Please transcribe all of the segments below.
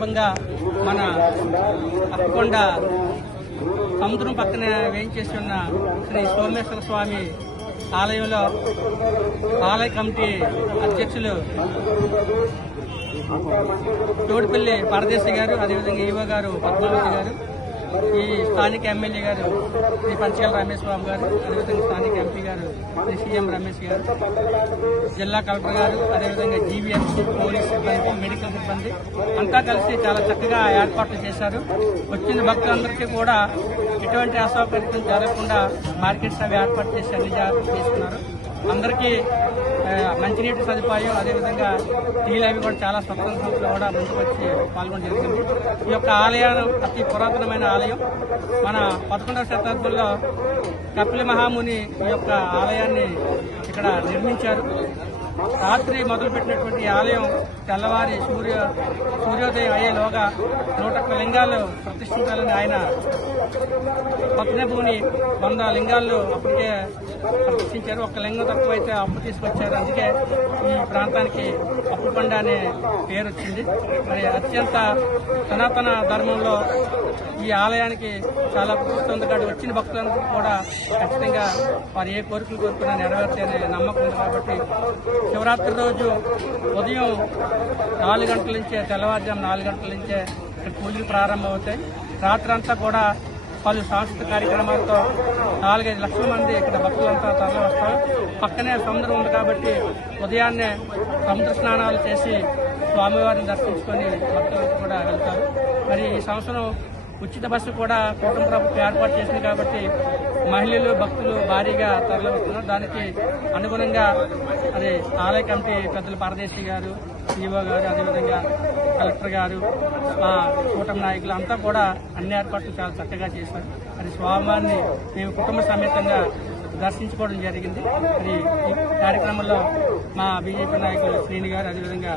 సందర్భంగా మన అప్పకొండ సముద్రం పక్కన వేయించేసి ఉన్న శ్రీ సోమేశ్వర స్వామి ఆలయంలో ఆలయ కమిటీ అధ్యక్షులు తోడిపల్లి పరదేశి గారు, అదేవిధంగా ఈవో గారు పద్మావతి గారు, ఈ స్థానిక ఎమ్మెల్యే గారు శ్రీ పంచకల రమేష్ బాబు గారు, అదేవిధంగా స్థానిక ఎంపీ గారు శ్రీ సీఎం రమేష్ గారు, జిల్లా కలెక్టర్ గారు, అదేవిధంగా జీవీఎంసీ పోలీస్ సిబ్బంది, మెడికల్ సిబ్బంది అంతా కలిసి చాలా చక్కగా ఏర్పాట్లు చేశారు. వచ్చిన భక్తులందరికీ కూడా ఎటువంటి అసౌకర్యం జరగకుండా మార్కెట్స్ అవి ఏర్పాటు చేసి అన్ని జాగ్రత్తలు తీసుకున్నారు. అందరికీ మంచినీటి సదుపాయం, అదేవిధంగా టీలు అవి కూడా చాలా స్వతంత్రంలో కూడా ముందుకు వచ్చి పాల్గొనడం జరిగింది. ఈ యొక్క ఆలయం అతి పురాతనమైన ఆలయం. మన 11వ శతాబ్దంలో కపిల మహాముని ఈ యొక్క ఆలయాన్ని ఇక్కడ నిర్మించారు. రాత్రి మొదలుపెట్టినటువంటి ఆలయం తెల్లవారి సూర్యోదయం అయ్యేలోగా 101 లింగాలు ప్రతిష్ఠించాలని ఆయన పత్నభూని 100 లింగాలు అప్పటికే ప్రతిష్ఠించారు. ఒక లింగం తక్కువైతే అప్పు తీసుకొచ్చారు. అందుకే ఈ ప్రాంతానికి అప్పుకొండ అనే పేరు వచ్చింది. మరి అత్యంత సనాతన ధర్మంలో ఈ ఆలయానికి చాలా ప్రసిద్ధి ఉంది కాబట్టి వచ్చిన భక్తులందరూ కూడా ఖచ్చితంగా వారు ఏ కోరికలు కోరుకున్నా నెరవేర్చే నమ్మకం ఉంది. కాబట్టి శివరాత్రి రోజు ఉదయం 4 గంటల నుంచే, తెల్లవారుజాము 4 గంటల నుంచే ఇక్కడ పూజలు ప్రారంభమవుతాయి. రాత్రి అంతా కూడా పలు సాంస్కృతిక కార్యక్రమాలతో 4-5 లక్షల మంది ఇక్కడ భక్తులంతా తరలి వస్తారు. పక్కనే సముద్రం ఉంది కాబట్టి ఉదయాన్నే సముద్ర స్నానాలు చేసి స్వామివారిని దర్శించుకొని భక్తులు కూడా వెళ్తారు. మరి ఈ సంవత్సరం ఉచిత బస్సు కూడా కూటమి ప్రభుత్వం ఏర్పాటు చేసింది కాబట్టి మహిళలు భక్తులు భారీగా తరలి వస్తున్నారు. దానికి అనుగుణంగా మరి ఆలయ కమిటీ పెద్దలు పరదేశి గారు, ఈవో గారు, అదేవిధంగా కలెక్టర్ గారు, మా కూటమి నాయకులు అంతా కూడా అన్ని ఏర్పాట్లు చాలా చక్కగా చేశారు. మరి స్వామివారిని మేము కుటుంబ సమేతంగా దర్శించుకోవడం జరిగింది. మరి ఈ కార్యక్రమంలో మా బీజేపీ నాయకులు శ్రీని గారు, అదేవిధంగా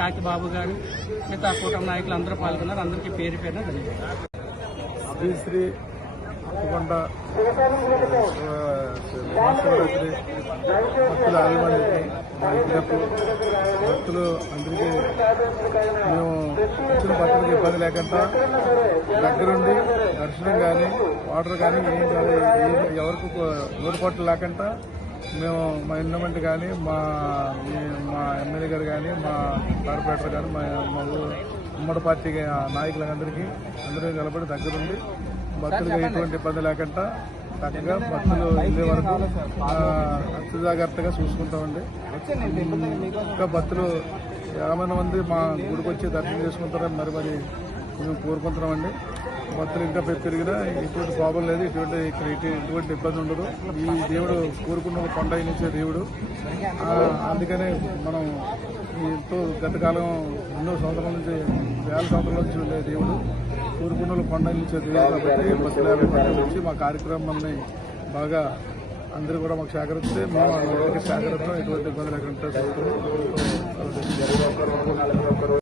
కాకి బాబు గారు, మిగతా కూటమి నాయకులు అందరూ పాల్గొన్నారు. అందరికీ పేరు పేరున ధన్యవాదాలు. శ్రీ అప్పకొండ మహాశివరాత్రి భక్తుల ఆగమనానికి మా విజ్ఞప్తి. భక్తులు అందరికీ మేము వచ్చిన భక్తులకు ఇబ్బంది లేకుండా దగ్గరుండి దర్శనం కానీ వాటర్ కానీ ఏం కానీ ఎవరికి లోటుపాట్లు లేకుండా మేము మా ఎన్విరాన్మెంట్ కానీ మా ఎమ్మెల్యే గారు కానీ మా కార్పొరేటర్ కానీ మా ఉమ్మడి పార్టీ నాయకులందరికీ అందరూ నిలబడి దగ్గరుండి భక్తులకు ఎటువంటి ఇబ్బంది లేకుండా చక్కగా భక్తులు వెళ్ళే వరకు అతి జాగ్రత్తగా చూసుకుంటామండి. ఇంకా భక్తులు 50 మంది మా గుడికి వచ్చి దర్శనం చేసుకుంటారని మరి మేము కోరుకుంటున్నామండి. భక్తులు ఇంకా పెరిగినా ఎటువంటి ప్రాబ్లం లేదు, ఎటువంటి ఇబ్బంది ఉండదు. ఈ దేవుడు కోరుకున్న కొండ ఇచ్చే దేవుడు. అందుకనే మనం ఎంతో గతకాలం ఎన్నో సంవత్సరాల నుంచి, వేల సంవత్సరాల నుంచి ఉండే దేవుడు, కోరుకున్న కొండ ఇచ్చే దేవుడు. కాబట్టి భక్తులు వచ్చి మా కార్యక్రమాన్ని బాగా అందరూ కూడా మాకు సహకరిస్తే మేము సహకరిస్తాం. ఎటువంటి ఇబ్బంది లేకుండా